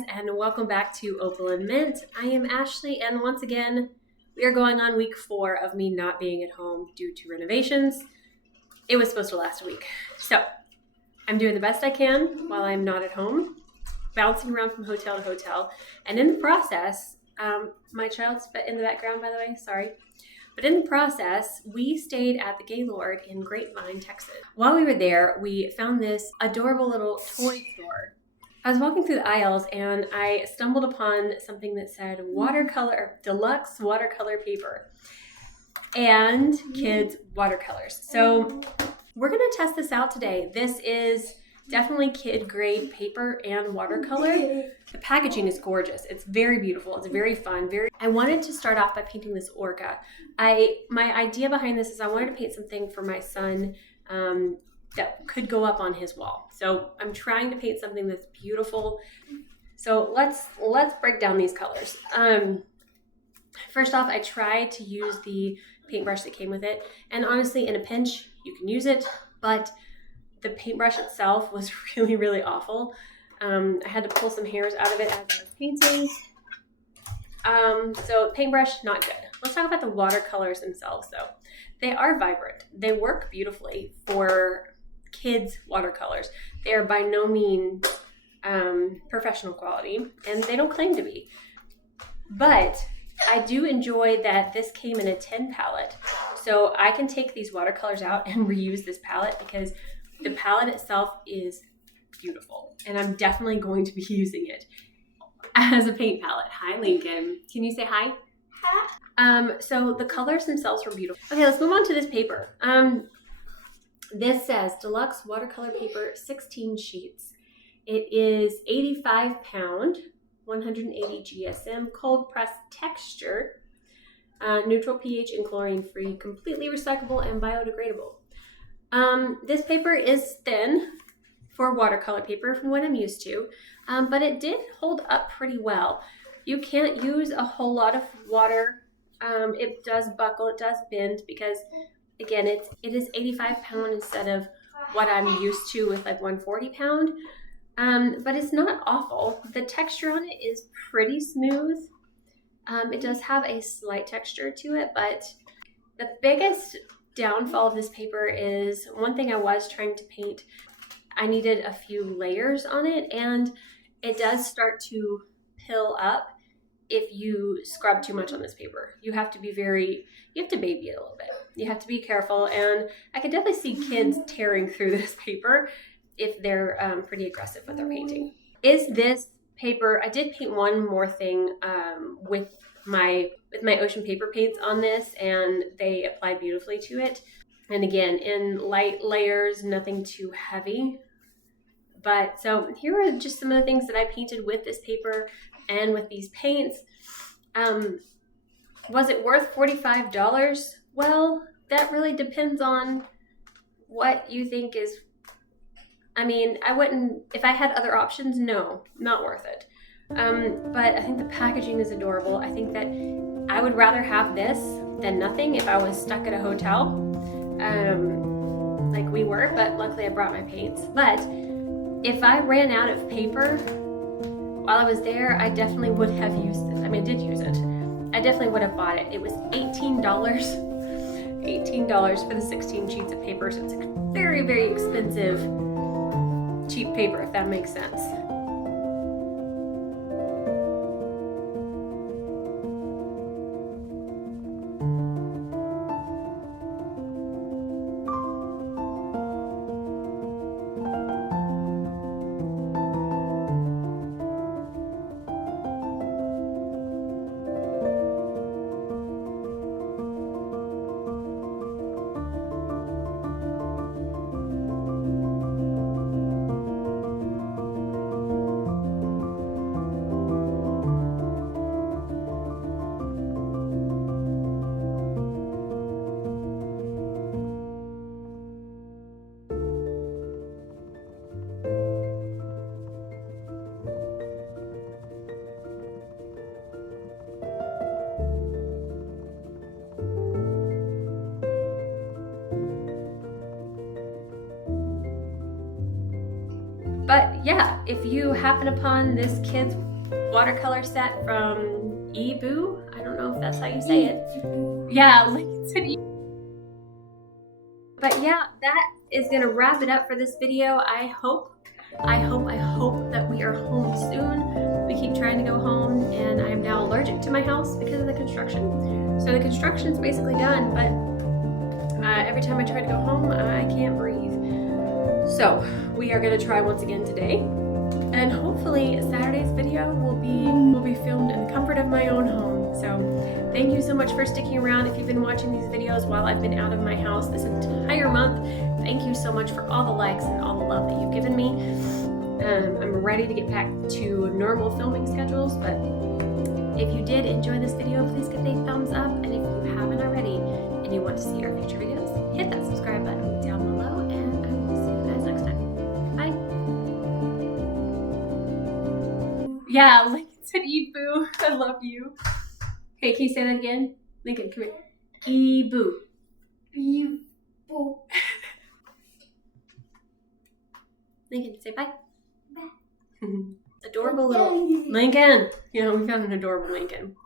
guys, and welcome back to Opal&Mint. I am Ashley, and once again, we are going on week 4 of me not being at home due to renovations. It was supposed to last a week. So, I'm doing the best I can while I'm not at home, bouncing around from hotel to hotel, and in the process, my child's in the background, by the way, sorry. But in the process, we stayed at the Gaylord in Grapevine, Texas. While we were there, we found this adorable little toy store. I was walking through the aisles and I stumbled upon something that said deluxe watercolor paper and kids watercolors. So we're gonna test this out today. This is definitely kid grade paper and watercolor. The packaging is gorgeous. It's very beautiful. It's very fun. I wanted to start off by painting this orca. My idea behind this is I wanted to paint something for my son that could go up on his wall. So I'm trying to paint something that's beautiful. So let's break down these colors. First off, I tried to use the paintbrush that came with it. And honestly, in a pinch, you can use it, but the paintbrush itself was really, really awful. I had to pull some hairs out of it as I was painting. So paintbrush, not good. Let's talk about the watercolors themselves though. They are vibrant. They work beautifully for kids watercolors. They are by no means professional quality, and they don't claim to be. But I do enjoy that this came in a 10 palette. So I can take these watercolors out and reuse this palette because the palette itself is beautiful, and I'm definitely going to be using it as a paint palette. Hi, Lincoln. Can you say hi? Hi. So the colors themselves were beautiful. Okay, let's move on to this paper. This says Deluxe Watercolor Paper, 16 sheets. It is 85 pound, 180 GSM, cold press texture, neutral pH and chlorine free, completely recyclable and biodegradable. This paper is thin for watercolor paper from what I'm used to, but it did hold up pretty well. You can't use a whole lot of water. It does buckle, it does bend because, again, it is 85 pound instead of what I'm used to with like 140 pound. But it's not awful. The texture on it is pretty smooth. It does have a slight texture to it, but the biggest downfall of this paper is one thing I was trying to paint. I needed a few layers on it, and it does start to pill up if you scrub too much on this paper. You have to baby it a little bit. You have to be careful, and I could definitely see kids tearing through this paper if they're pretty aggressive with their painting. Is this paper, I did paint one more thing with my ocean paper paints on this, and they applied beautifully to it. And again, in light layers, nothing too heavy. But so here are just some of the things that I painted with this paper and with these paints. Was it worth $45? Well, that really depends on what you think is, I mean, I wouldn't, if I had other options, no, not worth it. But I think the packaging is adorable. I think that I would rather have this than nothing if I was stuck at a hotel, like we were, but luckily I brought my paints. But if I ran out of paper while I was there, I definitely would have used this. I mean, I did use it. I definitely would have bought it. It was $18 for the 16 sheets of paper, so it's very, very expensive, cheap paper, if that makes sense. But yeah, if you happen upon this kid's watercolor set from Ebu. I don't know if that's how you say it. Yeah, Lincoln said Ebu. But yeah, that is gonna wrap it up for this video. I hope that we are home soon. We keep trying to go home, and I am now allergic to my house because of the construction. So the construction's basically done, but every time I try to go home, I can't breathe. So we are gonna try once again today, and hopefully Saturday's video will be filmed in the comfort of my own home. So thank you so much for sticking around. If you've been watching these videos while I've been out of my house this entire month, thank you so much for all the likes and all the love that you've given me. I'm ready to get back to normal filming schedules, but if you did enjoy this video, please give it a thumbs up, and if you haven't already and you want to see our future videos, hit that subscribe button down below, and I will see you guys next time. Bye! Yeah, Lincoln said Ebu. I love you. Okay, can you say that again? Lincoln, come here. Ebu. Ebu. Lincoln, say bye. Bye. Adorable little Lincoln. You know, we found an adorable Lincoln.